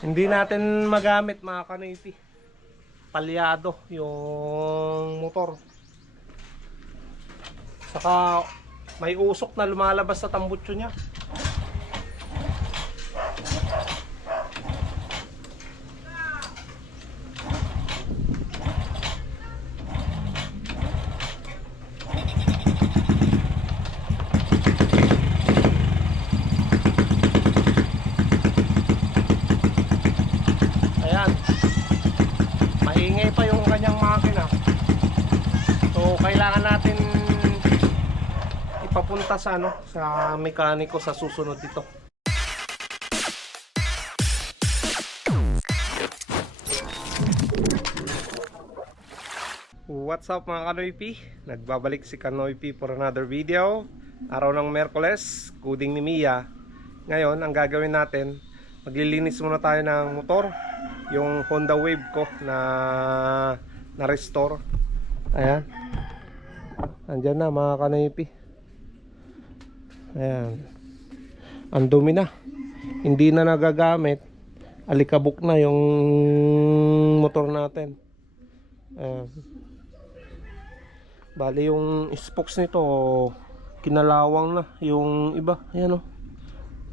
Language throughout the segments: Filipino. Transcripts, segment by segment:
Hindi natin magamit mga kanipi. Palyado yung motor. Saka may usok na lumalabas sa tambutso niya. Ayan. Maingay pa yung kanyang makina. So, kailangan natin ipapunta sa ano, sa mekaniko sa susunod dito. What's up mga Kanoypi? Nagbabalik si Kanoypi for another video. Araw ng Merkoles, coding ni Mia. Ngayon, ang gagawin natin, maglilinis muna tayo ng motor. Yung Honda Wave ko na na-restore. Ayan. Andyan na mga Kanoypi. Ayan. Ang dumi na. Hindi na nagagamit. Alikabok na yung motor natin. Ayan. Bali yung spokes nito kinalawang na yung iba. Ayan o.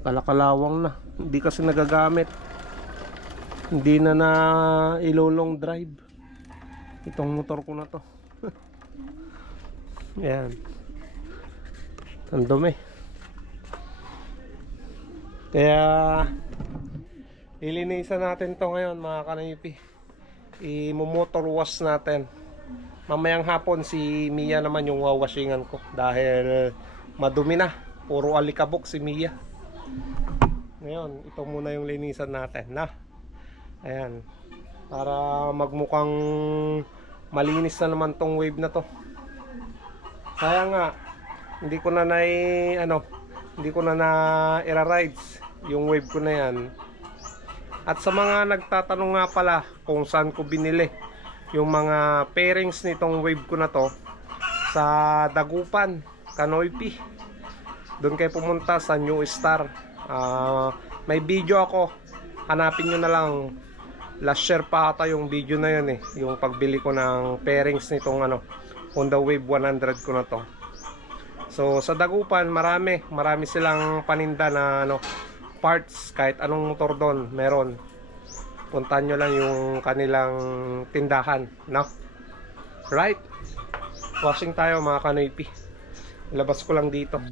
Kalakalawang na. Hindi kasi nagagamit. Hindi na na ilolong drive. Itong motor ko na to. Ayan. Ang dumi. Kaya ilinisan natin to ngayon mga kanipi. I-motor wash natin. Mamayang hapon si Mia naman yung wawashingan ko dahil madumi na. Puro alikabok si Mia. Ngayon, ito muna yung linisan natin na. Ayan. Para magmukhang malinis na naman tong wave na to. Kaya nga, hindi ko na na ano, hindi ko na na ira-rides yung wave ko na yan. At sa mga nagtatanong nga pala kung saan ko binili yung mga pairings nitong wave ko na to sa Dagupan, Kanoypi. Doon kayo pumunta sa New Star. Ah, may video ako. Hanapin nyo na lang. Last share pa ata yung video na yun eh. Yung pagbili ko ng pairings nitong ano, Honda Wave 100 ko na to. So sa Dagupan, marami, marami silang paninda na ano, parts kahit anong motor doon, meron. Puntahan nyo lang yung kanilang tindahan, no? Right? Washing tayo mga kanoypi. Labas ko lang dito.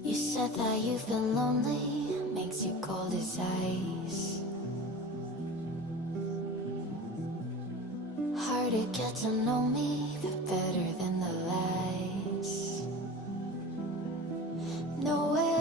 You said that you've been lonely, makes you cold as ice. Hard to get to know me, the better than No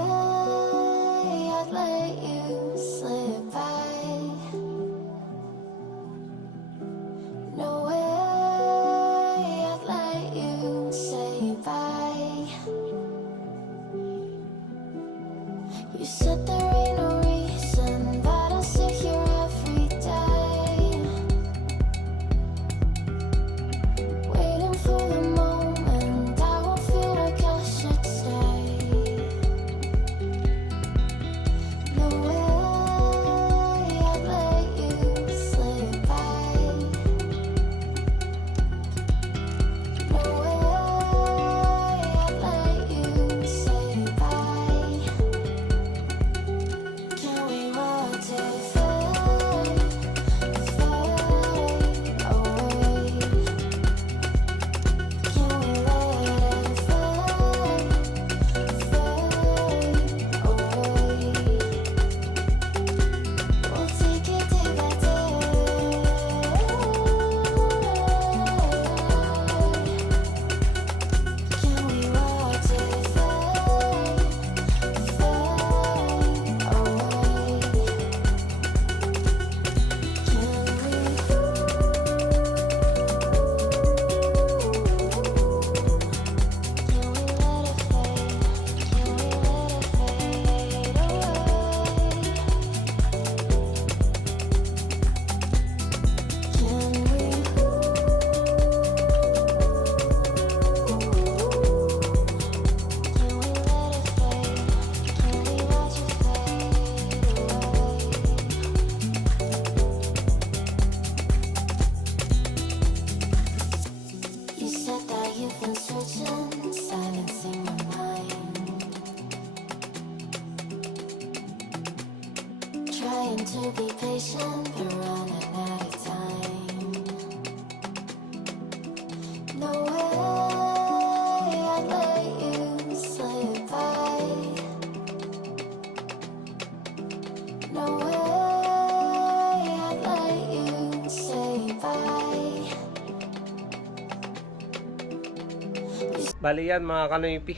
Bali yan mga kanoypi.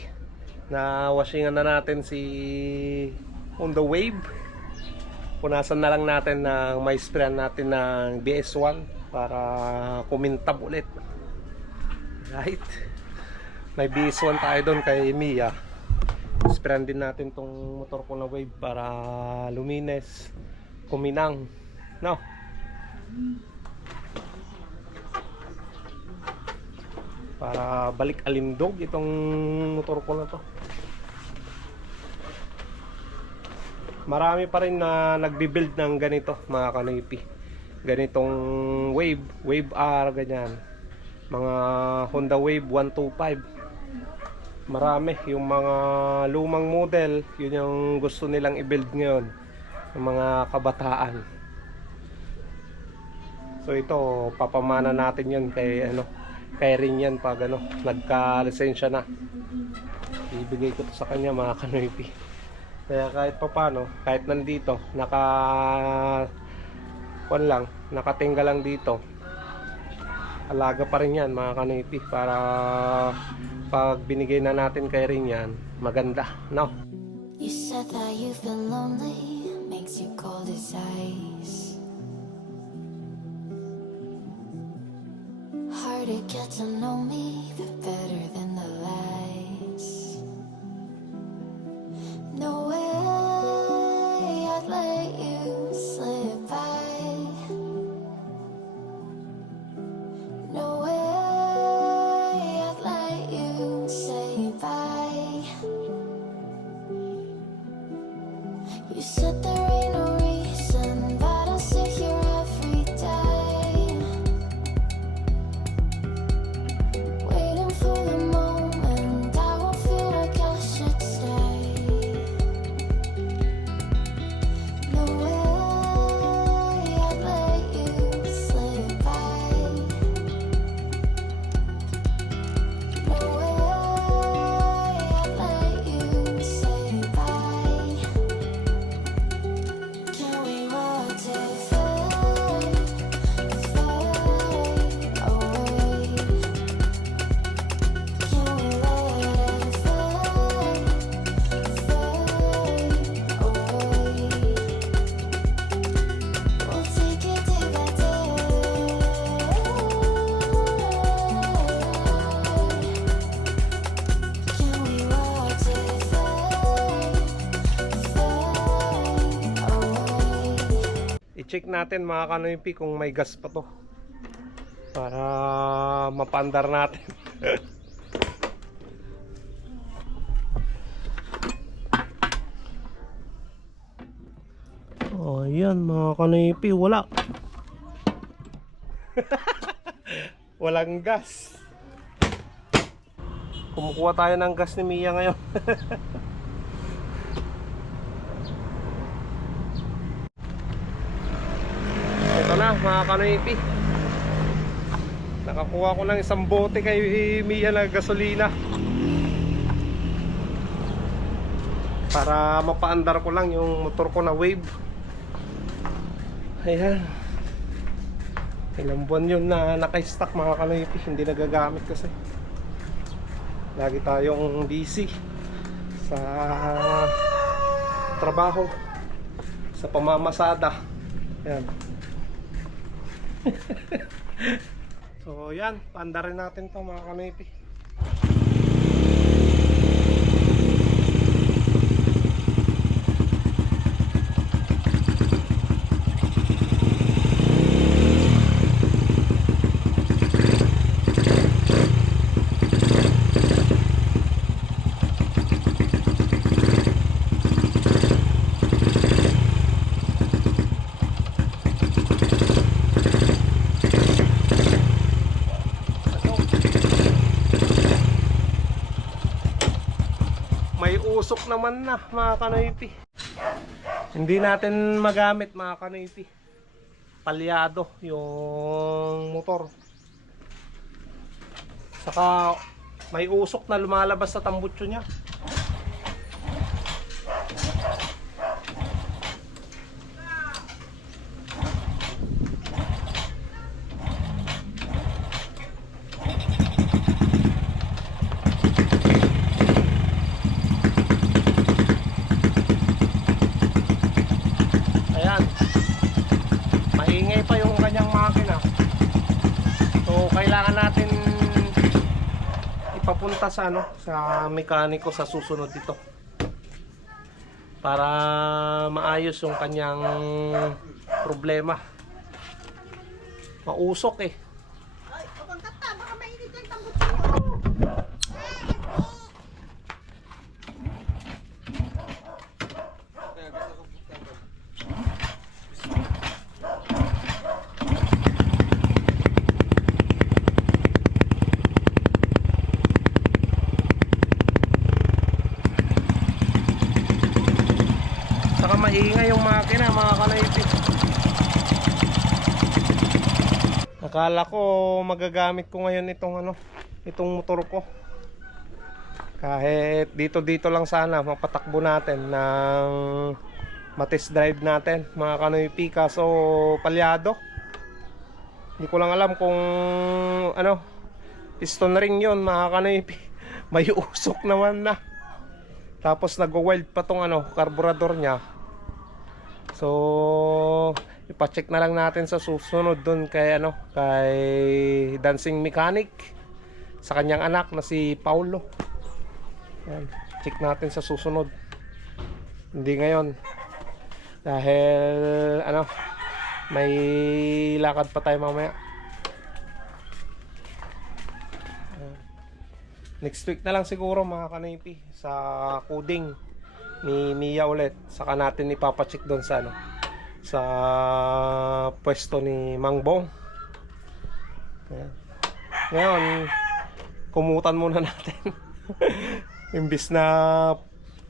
Na washingan na natin si on the wave. Punasan na lang natin ng may sprayan natin ng BS1 para kumintab ulit. Right? May BS1 tayo doon kay Mia. Sprayan din natin tong motor ko na wave para lumines, kuminang. No? Para balik alindog itong motor ko na to. Marami pa rin na nagbibuild ng ganito mga kanipi. Ganitong wave wave R ganyan. Mga Honda Wave 125 marami yung mga lumang model yun yung gusto nilang i-build ngayon ng mga kabataan. So ito papamana natin yun kay ano kay rin yan pag ano, nagka-lisensya na. Ibigay ko to sa kanya mga kanoypi. Kaya kahit pa paano, kahit nandito, naka kwan lang, nakatingga lang dito. Alaga pa rin yan mga kanoypi para pag binigay na natin kay yan, maganda, no? You said that you've been lonely, makes you cold as ice. To get to know me, the better than away? I-check natin mga kanoypi kung may gas pa to. Para mapandar natin. oh, yan mga kanoypi, wala. Walang gas. Kumukuha tayo ng gas ni Mia ngayon. na mga kanoipi Nakakuha ko ng isang bote kay Mia na gasolina. Para mapaandar ko lang yung motor ko na wave. Ayan. Ilang buwan yun na naka-stock mga kanoipi Hindi nagagamit kasi. Lagi tayong busy Sa trabaho Sa pamamasada. Ayan so yan, panda rin natin to mga kanipi. May usok naman na mga kanoypi. Hindi natin magamit mga kanipi. Palyado yung motor. Saka may usok na lumalabas sa tambutso niya. Ayan. Maingay pa yung kanyang makina. So, kailangan natin ipapunta sa ano, sa mekaniko sa susunod dito. Para maayos yung kanyang problema. Mausok eh. Maingay yung makina, mga kanaipit. Akala ko magagamit ko ngayon itong ano, itong motor ko. Kahit dito-dito lang sana mapatakbo natin ng matest drive natin, mga kanoypi. Kaso palyado. Hindi ko lang alam kung ano, piston ring yon mga kanoypi. May usok naman na. Tapos nag-weld pa tong ano, karburador niya. So, ipa-check na lang natin sa susunod doon kay ano, kay dancing mechanic sa kanyang anak na si Paulo. Yan, check natin sa susunod. Hindi ngayon. Dahil ano, may lakad pa tayo mamaya. Next week na lang siguro mga kanipi sa coding ni Mia ulit. Saka natin ipapacheck doon sa ano sa pwesto ni Mang Bong. Ayan. Ngayon, kumutan muna natin. Imbis na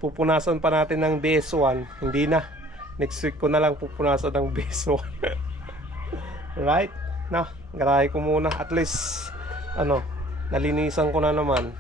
pupunasan pa natin ng BS1, hindi na. Next week ko na lang pupunasan ng BS1. right? Na, garahe ko muna. At least, ano, nalinisan ko na naman